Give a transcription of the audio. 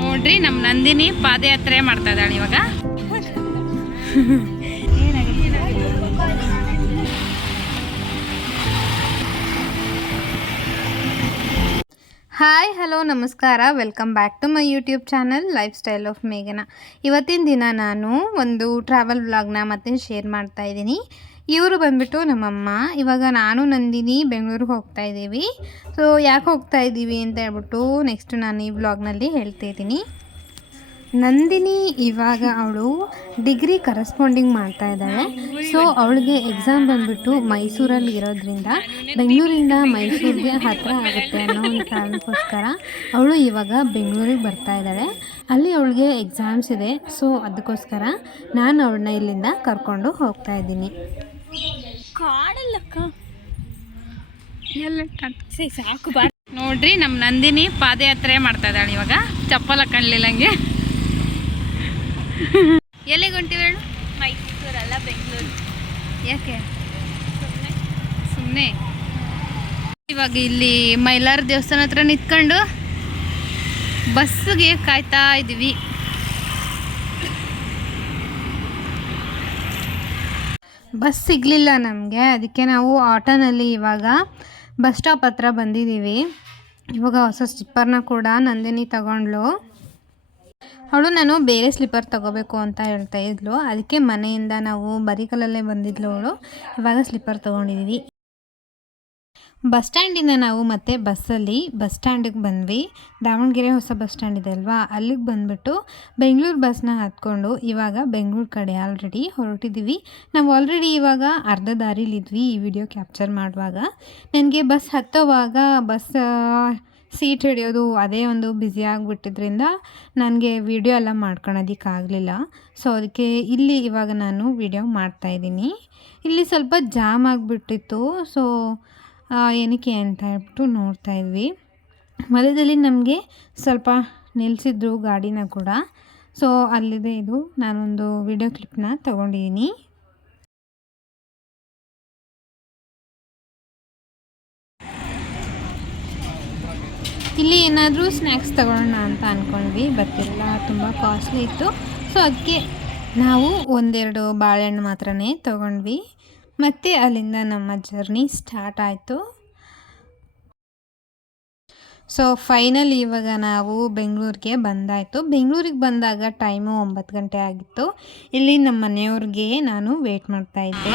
ನೋಡ್ರಿ ನಮ್ಮ ನಂದಿನಿ ಪಾದಯಾತ್ರೆ ಮಾಡ್ತಾ ಇದ್ದಾಳೆ ಇವಾಗ. ಹಾಯ್ ಹಲೋ ನಮಸ್ಕಾರ, welcome back to my YouTube channel lifestyle of ಮೇಘನ. ಇವತ್ತಿನ ದಿನ ನಾನು ಒಂದು ಟ್ರಾವೆಲ್ ವ್ಲಾಗ್ನ ಮತ್ತೆ ಶೇರ್ ಮಾಡ್ತಾ ಇದ್ದೀನಿ. ಇವರು ಬಂದ್ಬಿಟ್ಟು ನಮ್ಮಮ್ಮ. ಇವಾಗ ನಾನು ನಂದಿನಿ ಬೆಂಗಳೂರಿಗೆ ಹೋಗ್ತಾ ಇದ್ದೀವಿ. ಸೊ ಯಾಕೆ ಹೋಗ್ತಾ ಇದ್ದೀವಿ ಅಂತ ಹೇಳ್ಬಿಟ್ಟು ನೆಕ್ಸ್ಟ್ ನಾನು ಈ ವ್ಲಾಗ್ನಲ್ಲಿ ಹೇಳ್ತಿದ್ದೀನಿ. ನಂದಿನಿ ಇವಾಗ ಅವಳು ಡಿಗ್ರಿ ಕರೆಸ್ಪಾಂಡಿಂಗ್ ಮಾಡ್ತಾ ಇದ್ದಾಳೆ. ಸೊ ಅವಳಿಗೆ ಎಕ್ಸಾಮ್ ಬಂದ್ಬಿಟ್ಟು ಮೈಸೂರಲ್ಲಿ ಇರೋದ್ರಿಂದ ಬೆಂಗಳೂರಿಂದ ಮೈಸೂರಿಗೆ ಹತ್ತಿರ ಆಗುತ್ತೆ ಅನ್ನೋ ಒಂದು ಕಾರಣಕ್ಕೋಸ್ಕರ ಅವಳು ಇವಾಗ ಬೆಂಗಳೂರಿಗೆ ಬರ್ತಾ ಇದ್ದಾಳೆ. ಅಲ್ಲಿ ಅವಳಿಗೆ ಎಕ್ಸಾಮ್ಸ್ ಇದೆ. ಸೊ ಅದಕ್ಕೋಸ್ಕರ ನಾನು ಅವಳನ್ನ ಇಲ್ಲಿಂದ ಕರ್ಕೊಂಡು ಹೋಗ್ತಾ ಇದ್ದೀನಿ. ನೋಡ್ರಿ ನಮ್ಮ ನಂದಿನಿ ಪಾದಯಾತ್ರೆ ಮಾಡ್ತಾ ಇದ್ದಾಳೆ ಇವಾಗ. ಚಪ್ಪಲ್ ಹಾಕೊಳ್ಳಿಲ್ಲ ಹಂಗೆ. ಎಲ್ಲಿಗೆ ಹೊಂಟಿವಿ ಹೇಳು? ಮೈಸೂರಲ್ಲ, ಬೆಂಗಳೂರು. ಯಾಕೆ? ಸುಮ್ಮನೆ. ಇವಾಗ ಇಲ್ಲಿ ಮೈಲಾರ ದೇವಸ್ಥಾನ ಹತ್ರ ನಿಂತ್ಕೊಂಡು ಬಸ್ಸಿಗೆ ಕಾಯ್ತಾ ಇದ್ದೀವಿ. ಬಸ್ ಸಿಗಲಿಲ್ಲ ನಮಗೆ, ಅದಕ್ಕೆ ನಾವು ಆಟೋನಲ್ಲಿ ಇವಾಗ ಬಸ್ ಸ್ಟಾಪ್ ಹತ್ರ ಬಂದಿದ್ದೀವಿ. ಇವಾಗ ಹೊಸ ಸ್ಲಿಪ್ಪರ್ನ ಕೂಡ ನಂದಿನಿ ತಗೊಂಡ್ಲು. ಅವಳು ನಾನು ಬೇರೆ ಸ್ಲಿಪ್ಪರ್ ತೊಗೋಬೇಕು ಅಂತ ಹೇಳ್ತಾ ಇದ್ಲು. ಅದಕ್ಕೆ ಮನೆಯಿಂದ ನಾವು ಬರಿಕಲಲ್ಲೇ ಬಂದಿದ್ಲು ಅವಳು. ಇವಾಗ ಸ್ಲಿಪ್ಪರ್ ತೊಗೊಂಡಿದ್ದೀವಿ. ಬಸ್ ಸ್ಟ್ಯಾಂಡಿಂದ ನಾವು ಮತ್ತೆ ಬಸ್ಸಲ್ಲಿ ಬಸ್ ಸ್ಟ್ಯಾಂಡಿಗೆ ಬಂದ್ವಿ. ದಾವಣಗೆರೆ ಹೊಸ ಬಸ್ ಸ್ಟ್ಯಾಂಡ್ ಇದೆ ಅಲ್ವಾ, ಅಲ್ಲಿಗೆ ಬಂದುಬಿಟ್ಟು ಬೆಂಗಳೂರು ಬಸ್ನ ಹತ್ಕೊಂಡು ಇವಾಗ ಬೆಂಗಳೂರು ಕಡೆ ಆಲ್ರೆಡಿ ಹೊರಟಿದ್ದೀವಿ. ನಾವು ಆಲ್ರೆಡಿ ಇವಾಗ ಅರ್ಧ ದಾರಿಲಿದ್ವಿ ಈ ವಿಡಿಯೋ ಕ್ಯಾಪ್ಚರ್ ಮಾಡುವಾಗ. ನನಗೆ ಬಸ್ ಹತ್ತೋವಾಗ ಬಸ್ ಸೀಟ್ ಹಿಡಿಯೋದು ಅದೇ ಒಂದು ಬ್ಯುಸಿ ಆಗಿಬಿಟ್ಟಿದ್ರಿಂದ ನನಗೆ ವಿಡಿಯೋ ಎಲ್ಲ ಮಾಡ್ಕೊಳೋದಕ್ಕಾಗಲಿಲ್ಲ. ಸೊ ಅದಕ್ಕೆ ಇಲ್ಲಿ ಇವಾಗ ನಾನು ವಿಡಿಯೋ ಮಾಡ್ತಾಯಿದ್ದೀನಿ. ಇಲ್ಲಿ ಸ್ವಲ್ಪ ಜಾಮ್ ಆಗಿಬಿಟ್ಟಿತ್ತು. ಸೊ ಏನಕ್ಕೆ ಅಂತ ಹೇಳ್ಬಿಟ್ಟು ನೋಡ್ತಾಯಿದ್ವಿ. ಮಧ್ಯದಲ್ಲಿ ನಮಗೆ ಸ್ವಲ್ಪ ನಿಲ್ಲಿಸಿದ್ರು ಗಾಡಿನ ಕೂಡ. ಸೊ ಅಲ್ಲಿದೆ ಇದು. ನಾನೊಂದು ವಿಡಿಯೋ ಕ್ಲಿಪ್ನ ತೊಗೊಂಡಿದ್ದೀನಿ. ಇಲ್ಲಿ ಏನಾದರೂ ಸ್ನ್ಯಾಕ್ಸ್ ತಗೊಳ್ಳೋಣ ಅಂತ ಅಂದ್ಕೊಂಡ್ವಿ, ಬಟ್ ಎಲ್ಲ ತುಂಬ ಕಾಸ್ಟ್ಲಿ ಇತ್ತು. ಸೊ ಅದಕ್ಕೆ ನಾವು ಒಂದೆರಡು ಬಾಳೆಹಣ್ಣು ಮಾತ್ರನೇ ತೊಗೊಂಡ್ವಿ. ಮತ್ತು ಅಲ್ಲಿಂದ ನಮ್ಮ ಜರ್ನಿ ಸ್ಟಾರ್ಟ್ ಆಯಿತು. ಸೊ ಫೈನಲ್ ಇವಾಗ ನಾವು ಬೆಂಗಳೂರಿಗೆ ಬಂದಾಯಿತು. ಬೆಂಗಳೂರಿಗೆ ಬಂದಾಗ ಟೈಮು 9 ಗಂಟೆ ಆಗಿತ್ತು. ಇಲ್ಲಿ ನಮ್ಮ ಮನೆಯವ್ರಿಗೆ ನಾನು ವೇಟ್ ಮಾಡ್ತಾಯಿದ್ದೆ.